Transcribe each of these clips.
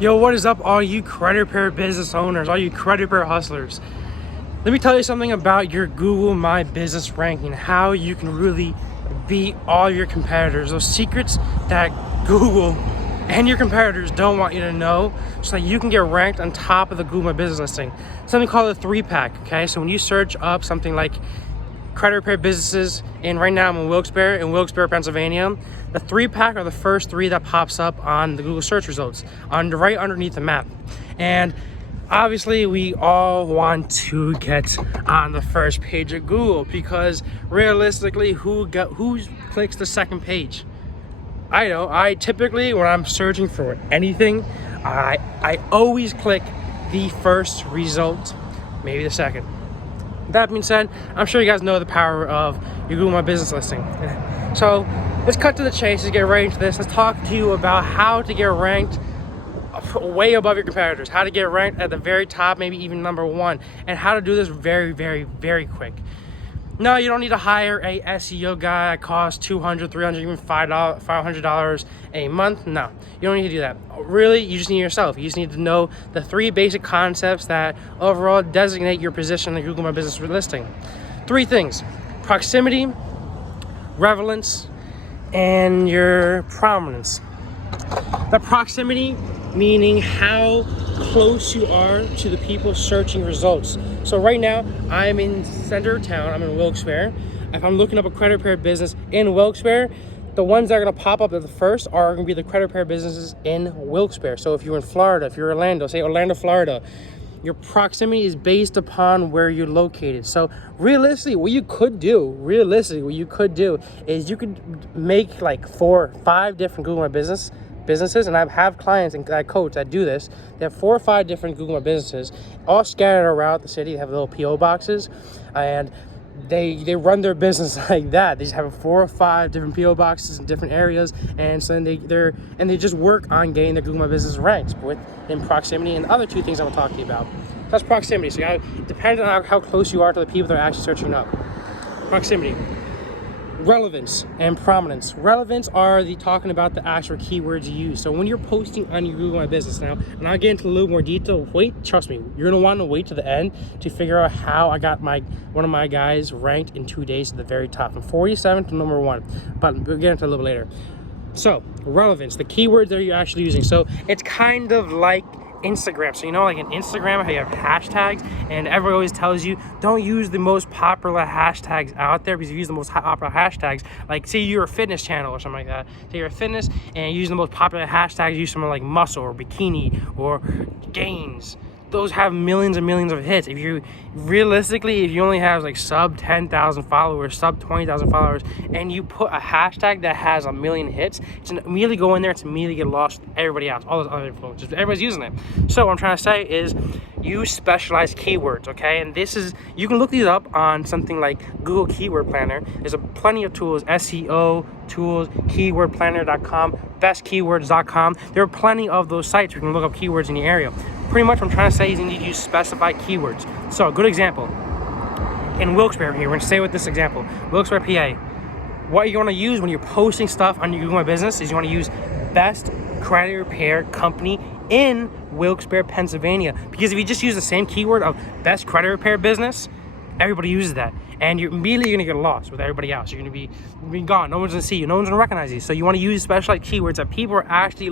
Yo, what is up, all you credit repair business owners, all you credit repair hustlers? Let me tell you something about your Google My Business ranking, how you can really beat all your competitors, those secrets that Google and your competitors don't want you to know, so that you can get ranked on top of the Google My Business listing. Something called a 3-pack, okay? So when you search up something like credit repair businesses, and right now I'm in Wilkes-Barre, Pennsylvania, the 3-pack are the first 3 that pops up on the Google search results, right underneath the map. And obviously we all want to get on the first page of Google, because realistically, who clicks the second page? I know, I typically, when I'm searching for anything, I always click the first result, maybe the second. That being said, I'm sure you guys know the power of your Google My Business listing. So let's cut to the chase and get right into this. Let's talk to you about how to get ranked way above your competitors, how to get ranked at the very top, maybe even number 1, and how to do this very, very, very quick. No, you don't need to hire a SEO guy that costs $200, $300, even $500 a month. No, you don't need to do that. Really, you just need yourself. You just need to know the 3 basic concepts that overall designate your position in the Google My Business listing. 3 things: proximity, relevance, and your prominence. The proximity meaning how close you are to the people searching results. So right now, I'm in center of town, I'm in Wilkes-Barre. If I'm looking up a credit repair business in Wilkes-Barre, the ones that are gonna pop up at the first are gonna be the credit repair businesses in Wilkes-Barre. So if you're in Florida, if you're Orlando, say Orlando, Florida, your proximity is based upon where you're located. So realistically, what you could do is you could make like 4 or 5 different Google My businesses, and I have clients and I coach that do this. They have 4 or 5 different Google My businesses, all scattered around the city. They have little PO boxes, and they run their business like that. They just have 4 or 5 different PO boxes in different areas, and so then they just work on getting their Google My Business ranked in proximity. And the other 2 things I'm gonna talk to you about. That's proximity. So depending on how close you are to the people that are actually searching up. Proximity. Relevance and prominence. Relevance are talking about the actual keywords you use. So when you're posting on your Google My Business now, and I'll get into a little more detail. Trust me, you're gonna want to wait to the end to figure out how I got one of my guys ranked in 2 days to the very top, from 47 to number 1. But we'll get into it a little bit later. So relevance, the keywords that you're actually using. So it's kind of like Instagram. So like in Instagram, how you have hashtags, and everyone always tells you don't use the most popular hashtags out there, because if you use the most popular hashtags, like say you're a fitness channel or something like that, say you're a fitness and you use the most popular hashtags, use something like muscle or bikini or gains. Those have millions and millions of hits. If you only have like sub 10,000 followers, sub 20,000 followers, and you put a hashtag that has a million hits, it's immediately go in there, it's immediately get lost with everybody else, all those other influencers. Everybody's using it. So what I'm trying to say is use specialized keywords, okay? And you can look these up on something like Google Keyword Planner. There's plenty of tools, SEO tools, keywordplanner.com, bestkeywords.com. There are plenty of those sites where you can look up keywords in the area. Pretty much what I'm trying to say is you need to use specified keywords. So a good example, in Wilkes-Barre here, we're gonna stay with this example, Wilkes-Barre, PA. What you wanna use when you're posting stuff on your Google My Business is you wanna use best credit repair company in Wilkes-Barre, Pennsylvania. Because if you just use the same keyword of best credit repair business, everybody uses that, and you're immediately gonna get lost with everybody else. You're gonna be gone. No one's gonna see you. No one's gonna recognize you. So you want to use specialized keywords that people are actually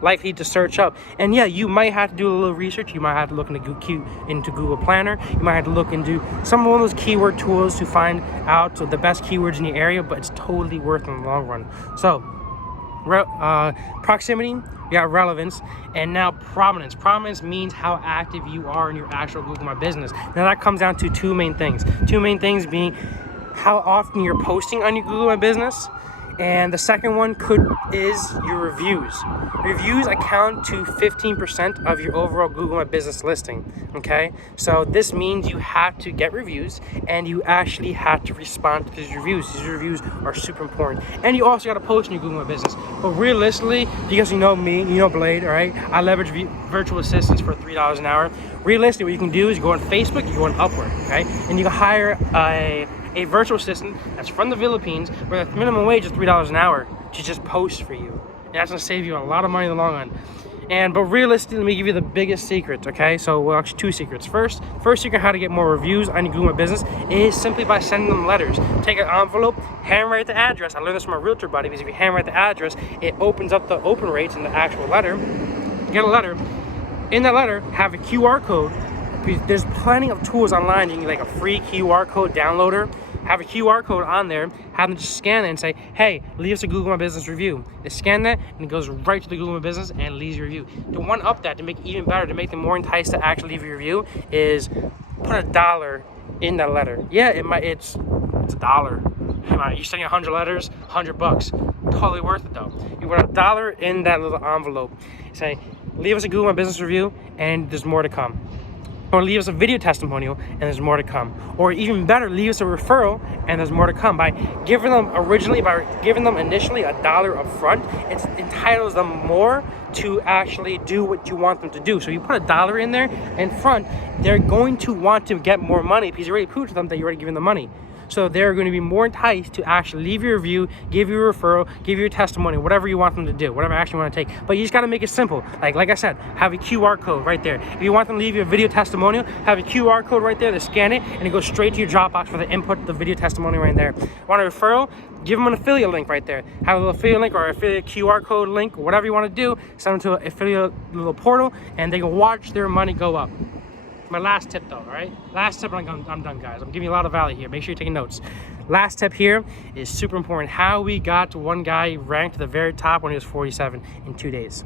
likely to search up. And yeah, you might have to do a little research. You might have to look into Google Planner. You might have to look into one of those keyword tools to find out the best keywords in the area. But it's totally worth it in the long run. So proximity, we got relevance, and now prominence. Prominence means how active you are in your actual Google My Business. Now that comes down to 2 main things. 2 main things being how often you're posting on your Google My Business, and the second one is your reviews. Reviews account to 15% of your overall Google My Business listing, okay? So this means you have to get reviews, and you actually have to respond to these reviews. These reviews are super important. And you also gotta post in your Google My Business. But realistically, because you know me, you know Blade, all right? I leverage virtual assistants for $3 an hour. Realistically, what you can do is you go on Facebook, you go on Upwork, okay? And you can hire a virtual assistant that's from the Philippines, where the minimum wage is $3 an hour to just post for you. And that's gonna save you a lot of money in the long run. But realistically, let me give you the biggest secret, okay? So, well, actually 2 secrets. First secret how to get more reviews on your Google My Business is simply by sending them letters. Take an envelope, handwrite the address. I learned this from a realtor buddy, because if you handwrite the address, it opens up the open rates in the actual letter. Get a letter. In that letter, have a QR code. There's plenty of tools online. You can get like a free QR code downloader. Have a QR code on there, have them just scan it and say, hey, leave us a Google My Business review. They scan that and it goes right to the Google My Business and leaves your review. To one up that, to make it even better, to make them more enticed to actually leave a review, is put $1 in that letter. Yeah, it's $1. You're sending 100 letters, $100. Totally worth it though. You put $1 in that little envelope. Say, leave us a Google My Business review and there's more to come. Or leave us a video testimonial and there's more to come. Or even better, leave us a referral and there's more to come. By giving them initially $1 up front, it entitles them more to actually do what you want them to do. So you put $1 in there in front, they're going to want to get more money because you already proved to them that you're already giving them money. So they're going to be more enticed to actually leave you a review, give you a referral, give you a testimony, whatever you want them to do, whatever action you want to take. But you just got to make it simple. Like I said, have a QR code right there. If you want them to leave you a video testimonial, have a QR code right there to scan it, and it goes straight to your Dropbox for the input, the video testimony right there. Want a referral? Give them an affiliate link right there. Have a little affiliate link or affiliate QR code link, whatever you want to do. Send them to an affiliate little portal, and they can watch their money go up. My last tip though, all right? Last tip, I'm done, guys. I'm giving you a lot of value here. Make sure you're taking notes. Last tip here is super important. How we got to one guy ranked to the very top when he was 47 in 2 days.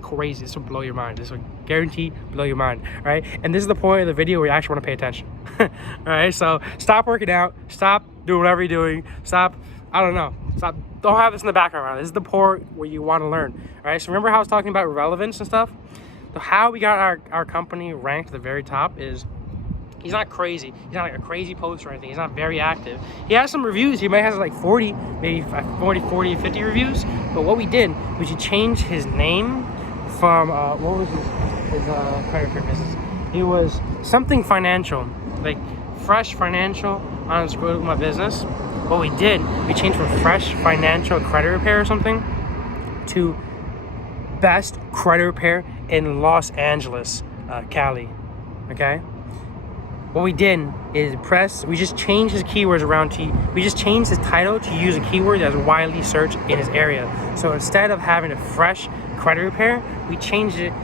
Crazy. This will blow your mind. This will guarantee blow your mind, all right? And this is the point of the video where you actually want to pay attention. All right, so stop working out. Stop doing whatever you're doing. Stop, I don't know. Stop. Don't have this in the background. This is the part where you want to learn, all right? So remember how I was talking about relevance and stuff? So how we got our company ranked at the very top is, he's not crazy. He's not like a crazy poster or anything. He's not very active. He has some reviews. He might have like 40, maybe 40, 50 reviews. But what we did was we changed his name from, what was his credit card business? It was something financial, like Fresh Financial on Google My Business. What we did, we changed from Fresh Financial Credit Repair or something to Best Credit Repair in Los Angeles, Cali, okay? What we did is we just changed his keywords around we just changed his title to use a keyword that's widely searched in his area. So instead of having a Fresh Credit Repair, we changed it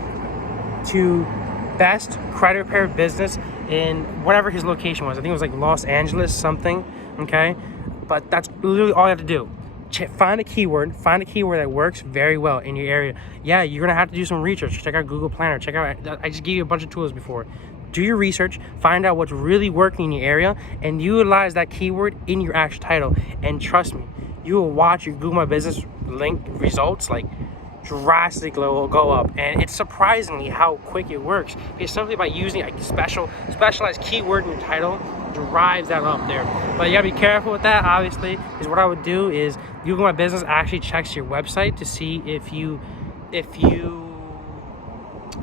to Best Credit Repair Business in whatever his location was. I think it was like Los Angeles something, okay? But that's literally all you have to do. Find a keyword that works very well in your area. Yeah, you're gonna have to do some research. Check out Google Planner. I just gave you a bunch of tools before. Do your research, find out what's really working in your area, and utilize that keyword in your actual title. And trust me, you will watch your Google My Business link results like drastically go up. And it's surprisingly how quick it works, because simply by using a specialized keyword in your title drives that up there. But you gotta be careful with that, obviously, because what I would do is Google My Business actually checks your website to see if you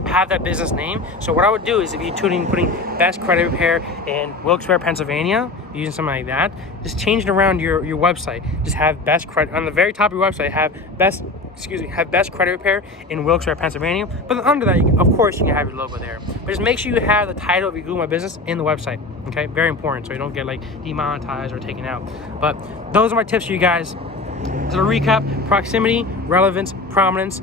have that business name. So what I would do is, if you're putting Best Credit Repair in Wilkes-Barre, Pennsylvania, using something like that, just change it around your website. Just have Best Credit on the very top of your website. Have Best Credit Repair in Wilkes-Barre, Pennsylvania. But then under that, of course, you can have your logo there. But just make sure you have the title of your Google My Business in the website. Okay, very important, so you don't get like demonetized or taken out. But those are my tips for you guys. To recap: proximity, relevance, prominence.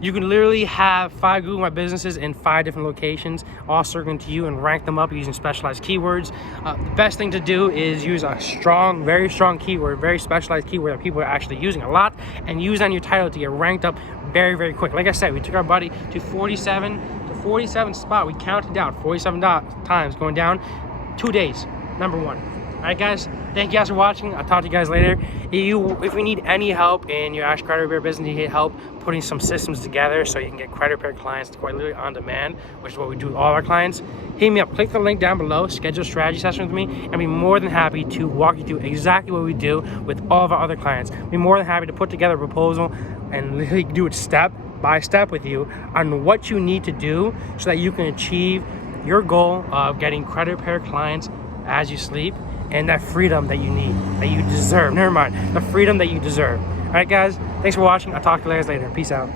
You can literally have 5 Google My Businesses in 5 different locations, all circling to you, and rank them up using specialized keywords. The best thing to do is use a very strong keyword, very specialized keyword that people are actually using a lot, and use on your title to get ranked up very, very quick. Like I said, we took our buddy to 47 spot. We counted down 47 times going down, 2 days, number 1. All right, guys, thank you guys for watching. I'll talk to you guys later. If we need any help in your Ash Credit Repair business, you need help putting some systems together so you can get credit repair clients quite literally on demand, which is what we do with all our clients, hit me up. Click the link down below, schedule a strategy session with me, and I'll be more than happy to walk you through exactly what we do with all of our other clients. I'll be more than happy to put together a proposal and literally do it step by step with you on what you need to do so that you can achieve your goal of getting credit repair clients as you sleep, and that freedom that you need, that you deserve. Never mind, the freedom that you deserve. All right, guys, thanks for watching. I'll talk to you guys later. Peace out.